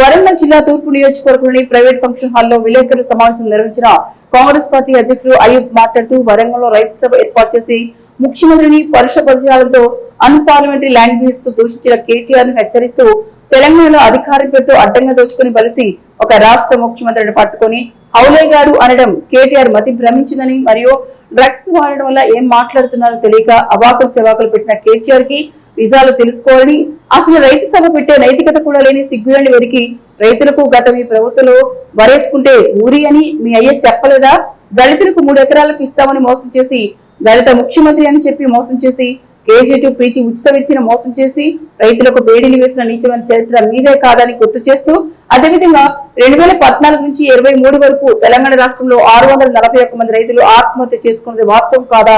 వరంగల్ జిల్లా తూర్పు నియోజకవర్గంలోని ప్రైవేట్ ఫంక్షన్ హాల్లో విలేకరుల సమావేశం నిర్వహించిన కాంగ్రెస్ పార్టీ అధ్యక్షుడు అయ్యూబ్ మాట్లాడుతూ వరంగల్లో రైతు సభ ఏర్పాటు చేసి ముఖ్యమంత్రిని పరుష పదజాలంతో అన్పార్లమెంటరీ లాంగ్వేజ్ తో దూషించిన కేటీఆర్ ను హెచ్చరిస్తూ తెలంగాణలో అధికారం పేరుతో అడ్డంగా దోచుకుని బలిసి ఒక రాష్ట్ర ముఖ్యమంత్రిని పట్టుకుని హౌలేగాడు అనడం కేటీఆర్ మతి భ్రమించిందని మరియు డ్రగ్స్ వాడడం వల్ల ఏం మాట్లాడుతున్నారో తెలియక అవాకులు చవాకులు పెట్టిన కేటీఆర్ కి నిజాలు తెలుసుకోవాలని అసలు రైతు సభ పెట్టే నైతికత కూడా లేని సిగ్గులేని వీరికి రైతులకు గత మీ ప్రభుత్వంలో వరేసుకుంటే ఊరి అని మీ అయ్య చెప్పలేదా? దళితులకు 3 ఎకరాలకు ఇస్తామని మోసం చేసి దళిత ముఖ్యమంత్రి అని చెప్పి మోసం చేసి కేజీ2 పీజీ ఉచిత విద్యను మోసం చేసి రైతులకు బేడీలు వేసిన నీచమైన చరిత్ర మీదే కాదని గుర్తు చేస్తూ అదేవిధంగా 2014 నుంచి 23 వరకు తెలంగాణ రాష్ట్రంలో 641 మంది రైతులు ఆత్మహత్య చేసుకున్నది వాస్తవం కాదా?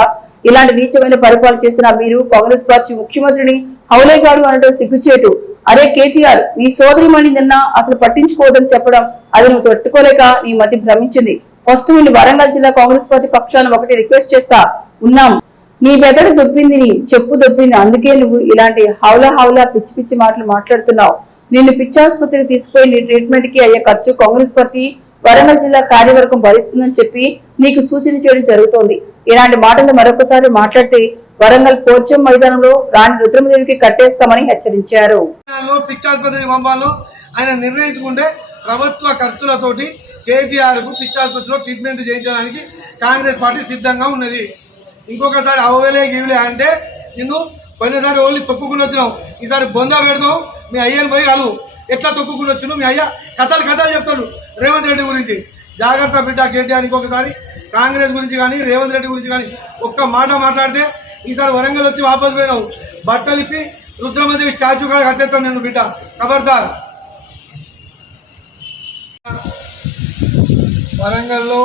ఇలాంటి నీచమైన పరిపాలన చేసిన మీరు కాంగ్రెస్ పార్టీ ముఖ్యమంత్రిని హౌలేగాడు అనడం సిగ్గుచేటు. అరే కేటీఆర్, నీ సోదరిమణి నిన్న అసలు పట్టించుకోవద్దని చెప్పడం అది నువ్వు తట్టుకోలేక నీ మతి భ్రమించింది. ఫస్ట్ వీళ్ళు వరంగల్ జిల్లా కాంగ్రెస్ పార్టీ పక్షాన ఒకటి రిక్వెస్ట్ చేస్తా ఉన్నాం. నీ బెదడు దొబ్బింది, నీ చెప్పు దొబ్బింది, అందుకే నువ్వు ఇలాంటి హౌలా పిచ్చి పిచ్చి మాటలు మాట్లాడుతున్నావు. నిన్ను పిచ్చాసుపత్రికి తీసుకుపోయి నీ ట్రీట్మెంట్ కి అయ్యే ఖర్చు కాంగ్రెస్ పార్టీ వరంగల్ జిల్లా కార్యవర్గం భరిస్తుందని చెప్పి నీకు సూచన చేయడం జరుగుతోంది. ఇలాంటి మాటలు మరొకసారి మాట్లాడితే వరంగల్ పోచం మైదానంలో రాణి రుద్రమదేవికి కట్టేస్తామని హెచ్చరించారు. ఆయన నిర్ణయించుకుంటే ప్రభుత్వ ఖర్చులతోటి కేటీఆర్ కు పిచ్చాసుపత్రిలో ట్రీట్మెంట్ చేయించడానికి కాంగ్రెస్ పార్టీ సిద్ధంగా ఉన్నది. ఇంకొకసారి అవలే గివిలే అంటే నిన్ను పోయినసారి ఓన్లీ తొక్కుకుని వచ్చినావు, ఈసారి బొందా పెడతావు. మీ అయ్యని పోయి కలువు, ఎట్లా తొక్కుకుని వచ్చినావు. మీ అయ్య కథలు చెప్తాడు రేవంత్ రెడ్డి గురించి. జాగ్రత్త బిడ్డ కేటీఆర్. ఇంకొకసారి కాంగ్రెస్ గురించి కానీ రేవంత్ రెడ్డి గురించి కానీ ఒక్క మాట మాట్లాడితే ఈసారి వరంగల్ వచ్చి వాపసు పోయినావు. బట్టలు ఇప్పి రుద్రమదేవి స్టాచ్యూ కూడా కట్టేస్తావు నేను బిడ్డ, ఖబర్దార్. వరంగల్లో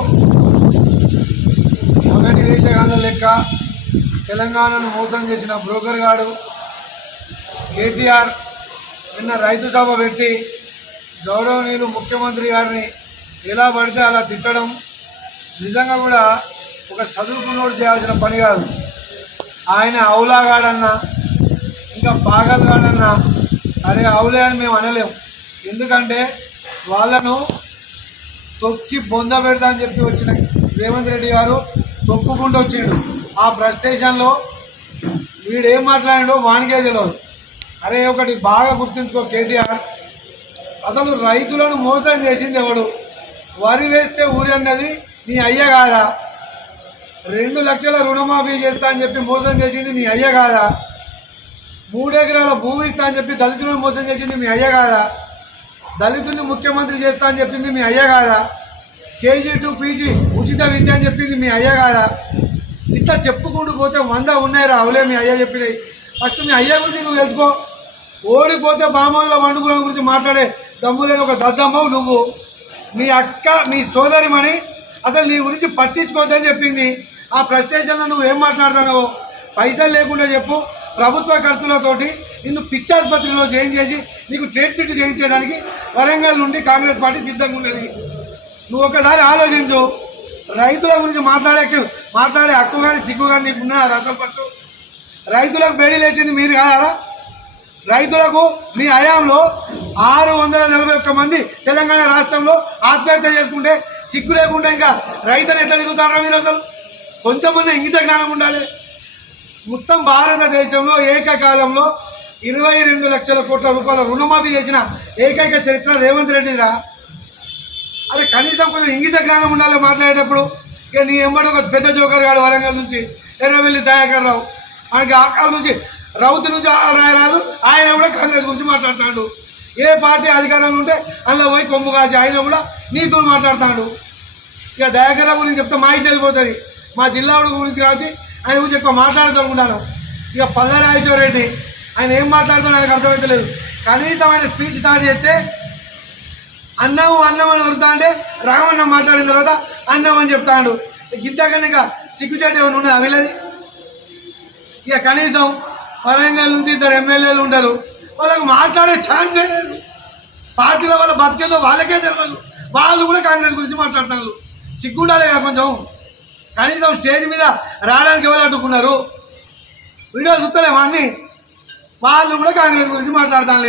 మొదటి వేషగాళ్ళ లెక్క తెలంగాణను మోసం చేసిన బ్రోకర్ గాడు కేటీఆర్ నిన్న రైతు సభ పెట్టి గౌరవనీయులు ముఖ్యమంత్రి గారిని ఎలా పడితే అలా తిట్టడం నిజంగా కూడా ఒక చదువుకున్నోడు చేయాల్సిన పని కాదు. ఆయన అవులాగాడన్నా ఇంకా పాగల్గాడన్నా అరే అవులే అని మేము అనలేము. ఎందుకంటే వాళ్ళను తొక్కి బొంద పెడతా అని చెప్పి వచ్చిన రేవంత్ రెడ్డి గారు తొక్కుకుంటూ వచ్చిండు. ఆ ఫ్రస్ట్రేషన్లో వీడేం మాట్లాడాడో వానికే తెలియదు. అరే ఒకటి బాగా గుర్తుంచుకో కేటీఆర్, అసలు రైతులను మోసం చేసింది ఎవడు? వరి వేస్తే ఊరి అన్నది నీ అయ్య కాదా? 2 లక్షల రుణమాఫీ చేస్తా అని చెప్పి మోసం చేసింది నీ అయ్య కాదా? 3 ఎకరాల భూమి ఇస్తా అని చెప్పి దళితులను మోసం చేసింది మీ అయ్య కాదా? దళితుల్ని ముఖ్యమంత్రి చేస్తా అని చెప్పింది మీ అయ్య కాదా? కేజీ2 పీజీ ఉచిత విద్య అని చెప్పింది మీ అయ్య కాదా? ఇట్లా చెప్పుకుంటూ పోతే 100 ఉన్నాయిరా అవులే మీ అయ్య చెప్పినాయి. ఫస్ట్ మీ అయ్య గురించి నువ్వు తెలుసుకో. ఓడిపోతే బామోజుల వండుకుల గురించి మాట్లాడే దమ్ము లేని ఒక దద్దమ్మవు నువ్వు. మీ అక్క మీ సోదరిమణి అసలు నీ గురించి పట్టించుకోవద్దని చెప్పింది. ఆ ఫ్రస్ట్రేషన్లో నువ్వు ఏం మాట్లాడుతున్నావో పైసలు లేకుండా చెప్పు. ప్రభుత్వ ఖర్చులతోటి నిన్ను పిచ్చాసుపత్రిలో జాయిన్ చేసి నీకు ట్రీట్మెంట్ చేయించడానికి వరంగల్ నుండి కాంగ్రెస్ పార్టీ సిద్ధంగా ఉన్నది. నువ్వు ఒకసారి ఆలోచించు. రైతుల గురించి మాట్లాడే హక్కు కానీ సిగ్గు కానీ నీకున్నా రసం ఫస్ట్. రైతులకు బేడీ లేచింది మీరు కాదా? రైతులకు మీ హయాంలో 641 మంది తెలంగాణ రాష్ట్రంలో ఆత్మహత్య చేసుకుంటే సిగ్గు లేకుండా ఇంకా రైతులు ఎట్లా తిరుగుతారా మీరు? అసలు కొంచెమన్నా ఇంగిత జ్ఞానం ఉండాలి. మొత్తం భారతదేశంలో ఏకకాలంలో 22 లక్షల కోట్ల రూపాయల రుణమాఫీ చేసిన ఏకైక చరిత్ర రేవంత్ రెడ్డిరా. అదే కనీసం కొంచెం ఇంగిత జ్ఞానం ఉండాలి మాట్లాడేటప్పుడు. ఇక నీ ఎంబడి ఒక పెద్ద జోకర్ గాడు వరంగల్ నుంచి ఎర్రవెల్లి దయాకర్ రావు, ఆయనకి ఆకాల నుంచి రౌతు నుంచి రాయరాదు. ఆయన కూడా కాంగ్రెస్ గురించి మాట్లాడుతాడు. ఏ పార్టీ అధికారంలో ఉంటే అందులో పోయి కొమ్ము కాచి ఆయన కూడా నీతో మాట్లాడుతాడు. ఇక దయాకర్ రావు గురించి చెప్తే మాయి చదిపోతుంది. మా జిల్లా గురించి కాచి ఆయన గురించి ఎక్కువ మాట్లాడుతుంటాను. ఇక పల్లరాజేశ్వర రెడ్డి ఆయన ఏం మాట్లాడుతాడో ఆయనకు అర్థమవుతలేదు. కనీసం ఆయన స్పీచ్ స్టార్ట్ చేస్తే అన్నం అని వరుతా అంటే రామన్న మాట్లాడిన తర్వాత అన్నం అని చెప్తాడు. గింతకన్నా ఇక సిగ్గుచేట ఏమైనా ఉన్నది అవిలేదు. ఇక కనీసం వరంగల్ నుంచి 2 ఎమ్మెల్యేలు ఉంటారు, వాళ్ళకు మాట్లాడే ఛాన్సే లేదు. పార్టీల వల్ల బతికేదో వాళ్ళకే తెలియదు. వాళ్ళు కూడా కాంగ్రెస్ గురించి మాట్లాడతారు. సిగ్గుండాలి కదా కొంచెం. కనీసం స్టేజ్ మీద రావడానికి ఎవరు అడ్డుకున్నారు? వీడియోలు చూస్తలేమా అన్నీ? వాళ్ళు కూడా కాంగ్రెస్ గురించి మాట్లాడతాను.